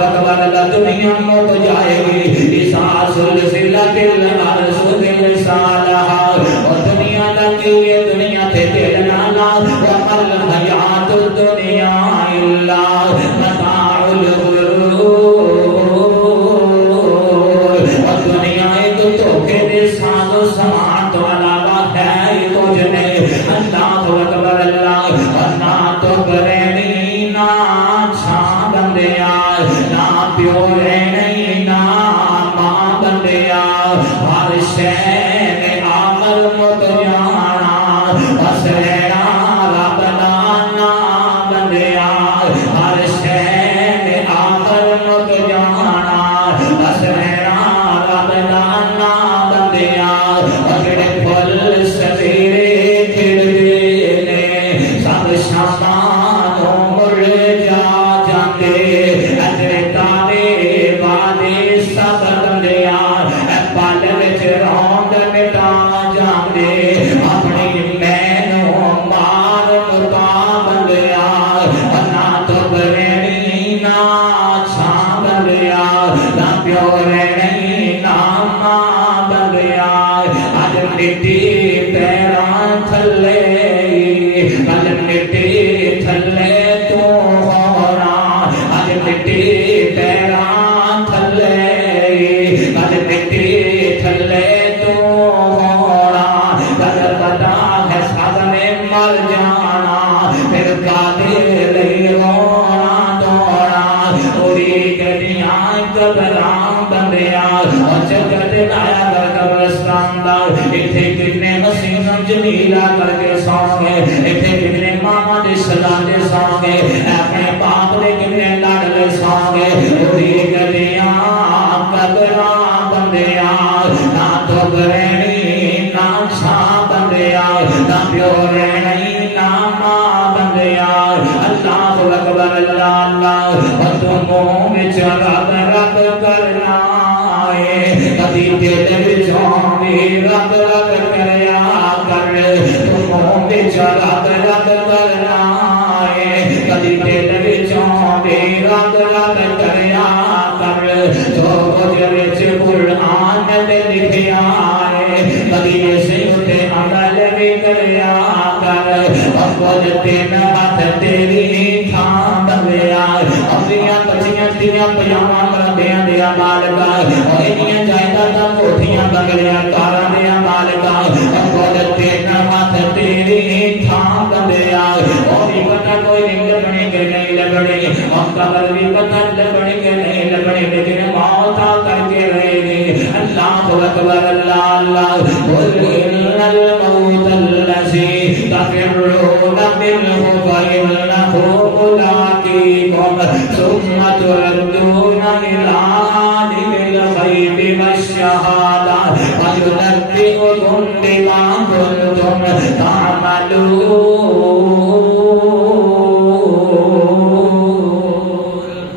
اکبر اللہ دنیا مٹ جائے گی اذا سلسلت الارض زلزالہا اور دنیا لگی یہ دنیا تے تیرنا وما الحیات الدنیا الا متاع الغرور اور دنیا ایک دھوکے دے ساز و سامان تو علاوہ ہے ہی کچھ نہیں اللہ اکبر اللہ نہ تو برینی نہ چھا بندیا نہ پیو رہنی نہ ماں بندیا ہر شہر آمر مت جانا اسرنا رب لانا بندیا ہر شہر آمر مت جانا اسرنا رب لانا بندیا اگڑے پھل سویرے کھڑتے نے سب شامانوں مڑ جا جاندے ادھر تارے وعدے سب بندیا پل وچ روند مٹا جاندے اپنی مینوں مار مٹا بندیا نہ تو برینی نہ چھا بندیا نہ پیو رہنی نہ ماں بندیا اج مٹی پیراں تھلے اج مٹی تھلے تو ہونا اج مٹی پیراں تھلے اج مٹی تھلے تو ہونا قدر پتا ہے سب نے مر جانا پھر کادے لئی رونا دوڑا پوری گڈیاں قبراں بندیا اور جگت لایا کر قبرستان دا اتھے کتنے حسین جمیلہ کر کے سو گئے اتھے کتنے ماما دے سلادے سو گئے اپنے باپ دے کتنے لاڈلے سو گئے پوری گڈیاں قبراں بندیا نہ تو برینی نہ چھا بندیا نہ پیو رہنی نہ ماں بندیا اللہ اکبر اللہ اللہ اور تو منہ وچ رب رب کرنا ہے کبھی دل وچوں بھی رب رب کریا کر تو منہ وچ رب رب کرنا ہے کبھی دل وچوں بھی رب رب کریا کر جو کچھ وچ قرآن دے لکھیا ہے کبھی اسے اتے عمل بھی کریا کر اور کچھ تین ہاتھ تیری تھان بندیا اپنیاں بچیاں تیاں پیاواں کردیاں دیا مالکا اور انیاں جائیداداں کوٹھیاں بنگلیاں کاراں دیا مالکا اور کچھ تین ہاتھ تیری تھان بندیا اور بھی پتہ کوئی نہیں لبنی کہ نہیں لبنی اور قبر بھی پتہ لبنی کہ نہیں لبنی لیکن موت آ کر کے رہے گی اللہ اکبر اللہ اللہ قل ان الموت الذی تفرون منه فإنه ملاقيكم ثم تردون إلى عالم الغيب والشهادة فينبئكم بما كنتم تعملون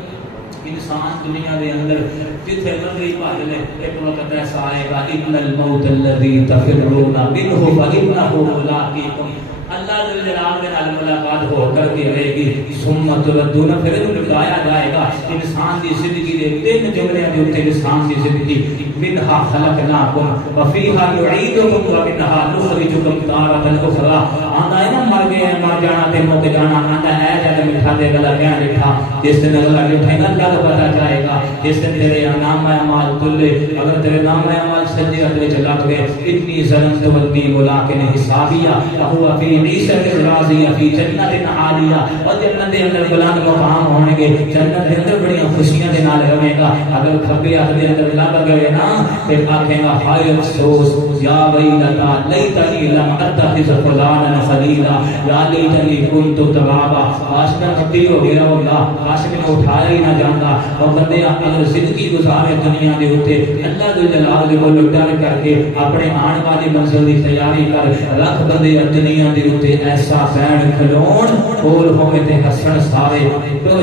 انسان دنیا دے اندر جتھے مرضی بھاج لے ایک وقت ایسا آئے گا ان الموت الذی تفرون منه فإنه ملاقيكم اللہ جل جلالہ کے نال ملاقات ہو کر کے رہے گی ثم تردون پھر لٹایا جائے گا انسان دی زندگی دے تین جملے دے اوپر انسان دی زندگی منھا خلقناکم وفیھا نعیدکم ومنھا نخرجکم تارۃ اخری آندا ہے نا مر گئے مر جانا تے مک جانا آندا ہے جب میٹھا دے گلا کہن لکھا جس دن گلا لٹھے گا لگ پتہ جائے گا جس دن تیرے نام اعمال تلے اگر تیرے نام اعمال سجدے وچ لگ گئے اتنی ظلمت ودی ملاقن حسابیہ فہو فی عیشت راضیہ فی جنت عالیہ اور جنت دے اندر بلند مقام ہونے گے جنت دے اندر بڑی خوشیاں دے نال رہے گا اگر کھبے ہاتھ دے اندر لگ گئے نا پھر آکھے گا ہائے افسوس یا ویلتا لیتنی لم اتخذ فلانا خلیلا یا لیتنی کنت ترابا کاش میں مٹی ہو گیا ہوگا کاش میں اٹھایا ہی نہ جاتا اور بندے اگر زندگی گزارے دنیا دے اوتے اللہ جل جلالہ کو ڈر کر کے اپنے آنے والی منزل کی تیاری کر رکھ بندے دنیا دے اوتے ایسا بین کھلون کول ہوے تے ہسن سارے تو